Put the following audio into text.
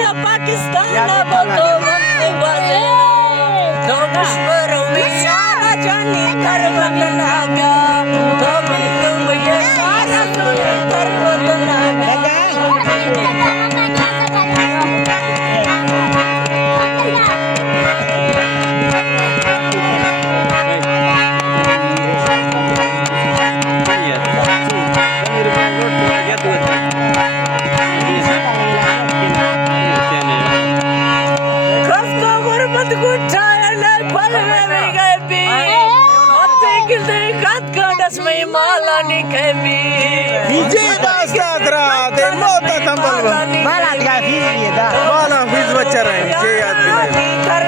या पाकिस्तान बतो वक्त वाले तो दुश्मन में सारा जानी कर बदला गया तो तुम ये सारा सुने कर बदला Idzie basta trate, mota tambal. मला काय fees Mana fiz bachara hai, je yaad